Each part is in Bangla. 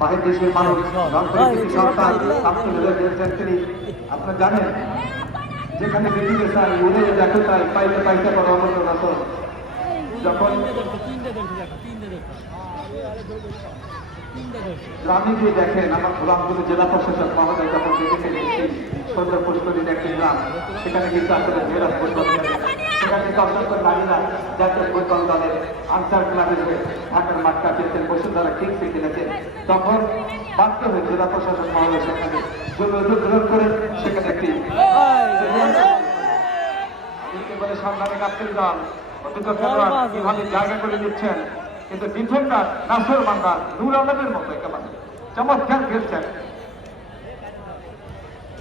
বাহির দেশের মানুষ সরকার খেলছেন তিনি। আপনারা জানেন যেখানে দেখিতে চাই উড়ে দেখে চাই পাইতে পাইতে পারো অমর নাচন যখন গ্রামে গিয়ে দেখেন আমার রামপুর জেলা প্রশাসক মহোদয় যখন দেখেছেন সন্ধ্যা পুষ্করীর একটি গ্রাম সেখানে কিন্তু আসলে মেয়েরা ফুটবল খেলে সেখানে দর্শক নারীরা জাতীয় ফুটবল দলের আনসার ক্লাব হিসেবে ঢাকার মাঠ কাটিয়েছেন বসুন্ধরা কিংসে খেলেছেন। তখন বাধ্য হয়ে জেলা প্রশাসক মহোদয় সেখানে জমি অধিগ্রহণ করে সেখানে একটি সামনে গাছের দল অভিজ্ঞ খেলোয়াড় কিভাবে জায়গা করে দিচ্ছেন, কিন্তু ডিফেন্ডার নাসর মান্দার নূর আলমের মতো একেবারে চমৎকার খেলছেন,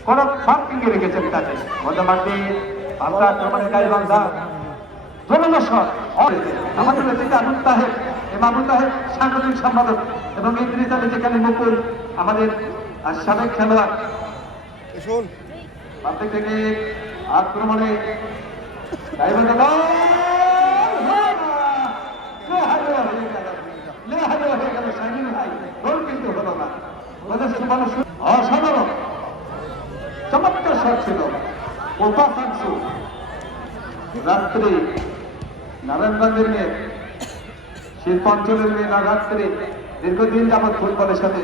কোন পার্কিং এ রেখেছেন তাকে মধ্যমাঠে বাংলা আক্রমণের গাইবান্ধা জনদর্শক আমাদের নেতা আবুল তাহেব আবুল তাহেব সাংগঠনিক সম্পাদক এবং ইদ্রিস আলী যেখানে মুকুল আমাদের সাবেক খেলোয়াড় থেকে আক্রমণে গাইবান্ধা অসাধারণ চমৎকার শট ছিল। রাত্রে নারায়ণগঞ্জের মেয়ে শিল্পাঞ্চলের মেয়ে রাত্রে দীর্ঘদিন যাবৎ ফুটবলের সাথে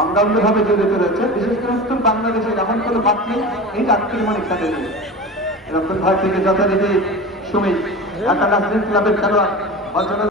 অঙ্গাঙ্গ ভাবে জড়িত রয়েছে, বিশেষ করে উত্তর বাংলাদেশের এমন কোনো বাদ নেই এই আক্রমণিক তাদের নিয়ে। এরকম ভাই থেকে যথারীতি সুমিত ঢাকা নাসরিন ক্লাবের খেলোয়াড়